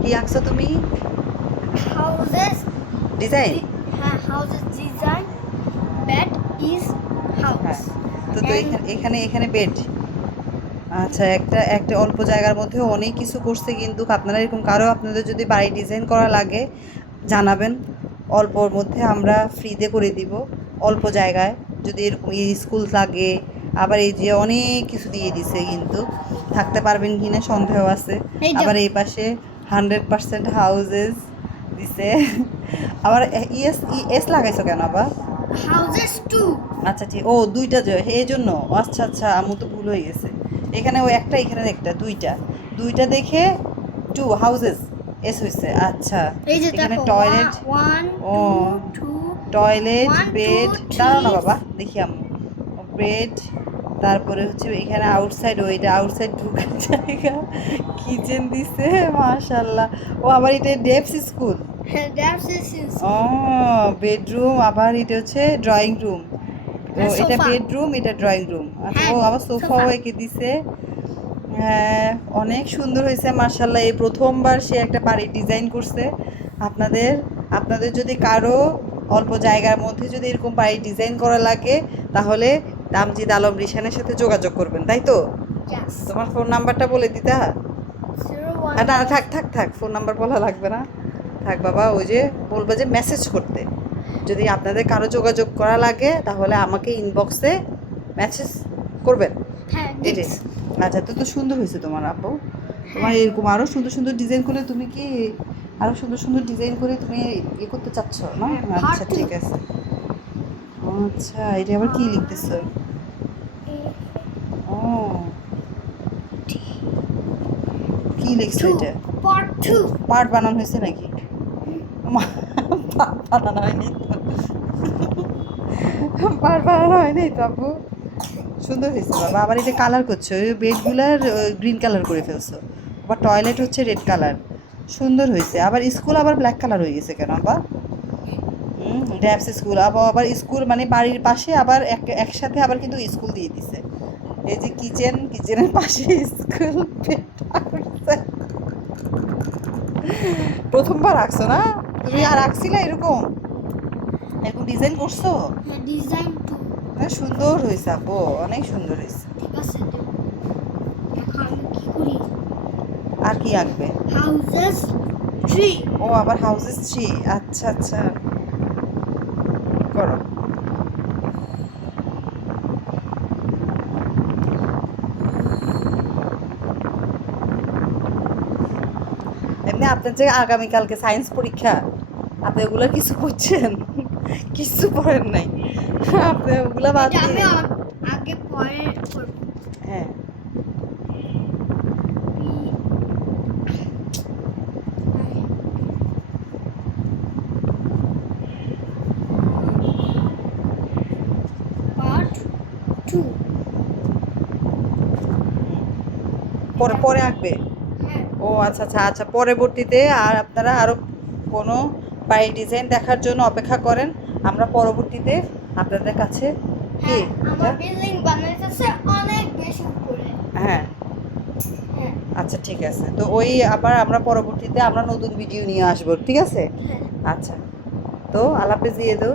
কি আঁকছো তুমি? Houses design? হ্যাঁ, houses design, bed is house হ্যাঁ। তো এখানে এখানে এখানে বেড। আচ্ছা, একটা একটা অল্প জায়গার মধ্যে অনেক কিছু করছে, কিন্তু আপনারা এরকম কারো আপনাদের যদি বাড়ি ডিজাইন করা লাগে জানাবেন, অল্পর মধ্যে আমরা ফ্রিতে করে দিব। অল্প জায়গায় যদি এরকম স্কুল লাগে, আবার এই যে অনেক কিছু দিয়ে দিছে, কিন্তু থাকতে পারবেন কি না সন্দেহ আছে। এই আবার এই পাশে 100% হাউজেস দিছে। আবার ইএস ইএস লাগাইছো কেন আবার? Houses too. আচ্ছা ঠিক, ও দুইটা যে এই জন্য। আচ্ছা আচ্ছা, আমার তো ভুল হয়ে গেছে। এখানে ও একটা, এখানে একটা, দুইটা দুইটা দেখে টু হাউজেস এস হয়েছে। আচ্ছা, এই যে এখানে দেখো, টয়লেট। 1 ও 2 2 টয়লেট, 1 বেড, 2 দাঁড়াও না 3। বাবা, দেখি আম্মু। বেড, তারপরে হচ্ছে এখানে আউটসাইড, ওইটা আউটসাইড ঢুকার জায়গা, কিচেন দিছে, মাশাল্লাহ। ও আবার এটা ডেপস স্কুল। দ্যাটস ইজ ও বেডরুম, আবার এটা হচ্ছে ড্রয়িং রুম। ও এটা সোফা। বেডরুম, এটা ড্রয়িং রুম। আচ্ছা, হ্যাঁ, ও আবার সোফাও সোফা। এঁকে দিছে। হ্যাঁ, অনেক সুন্দর হয়েছে মার্শাল্লাহ। এই প্রথমবার সে একটা বাড়ি ডিজাইন করছে। আপনাদের আপনাদের যদি কারো অল্প জায়গার মধ্যে যদি এরকম বাড়ি ডিজাইন করা লাগে, তাহলে তামজিদ আলম রিশানের সাথে যোগাযোগ করবেন, তাই তো? Yes. তোমার ফোন নাম্বারটা বলে দিতা? 01 না, থাক থাক থাক, ফোন নাম্বার বলা লাগবে না। থাক বাবা, ওই যে বলবো যে মেসেজ করতে। যদি আপনাদের কারো যোগাযোগ করা লাগে, তাহলে আমাকে ইনবক্সে মেসেজ করবেন। হ্যাঁ, এই যে, দিস। আচ্ছা, তো সুন্দর হয়েছে তোমার আপু। তোমার হ্যাঁ, এরকম আরও সুন্দর সুন্দর ডিজাইন করলে তুমি কি আরও সুন্দর সুন্দর ডিজাইন করে তুমি ইয়ে করতে চাচ্ছ না? হ্যাঁ, আচ্ছা part two। ঠিক আছে। আচ্ছা, এটা আবার কি লিখতেছো? ও, কি লিখছো এটা? পার্ট 2। পার্ট বানানো হয়েছে নাকি? পার্ট বানানো হয়নি তো। পার্ট বানানো হয়নি তো আপু। সুন্দর হয়েছে বাবা। আবার এটা কালার করছো, ওই বেডগুলার গ্রিন কালার করে ফেলছো। আবার টয়লেট হচ্ছে রেড কালার। সুন্দর হয়েছে। আবার স্কুল আবার ব্ল্যাক কালার হয়ে গেছে কেন আবার? ড্যাপস স্কুল, আবার আবার স্কুল মানে বাড়ির পাশে আবার একসাথে আবার কিন্তু স্কুল দিয়ে দিছে। এই যে কিচেন, কিচেনের পাশে স্কুল। প্রথমবার আঁকছো না তুমি? আর আঁকছিলা এরকম এরকম ডিজাইন করছো? হ্যাঁ, ডিজাইন 2। সুন্দর হয়েছে আপু, অনেক সুন্দর হয়েছে। ঠিক আছে, এখন আমি কি করি? আর কি আঁকবে? হাউসেস 3। ও আবার হাউসেস 3। আচ্ছা আচ্ছা, করো। এমনি আপনার যে আগামীকালকে সায়েন্স পরীক্ষা, আপনি ওগুলো কিছু করছেন? কিছু পড়েন নাই? আপনি ওগুলা বাদ এটা আমি দিয়ে। আগে পরে করব। হ্যাঁ, পার্ট 2। পরে পরে আঁকবে। হ্যাঁ, ও আচ্ছা আচ্ছা আচ্ছা, পরবর্তীতে আর আপনারা আরও কোনো বাড়ির ডিজাইন দেখার জন্য অপেক্ষা করেন। আমরা পরবর্তীতে আপনাদের কাছে কি হ্যাঁ, আমার বিল্ডিং বানাইতেছে অনেক বেশি উপরে। হ্যাঁ, হ্যাঁ, আচ্ছা ঠিক আছে। তো ওই আবার আমরা পরবর্তীতে আমরা নতুন ভিডিও নিয়ে আসবো, ঠিক আছে? হ্যাঁ। আচ্ছা, তো আল্লাহ হাফেজ দিয়ে দাও।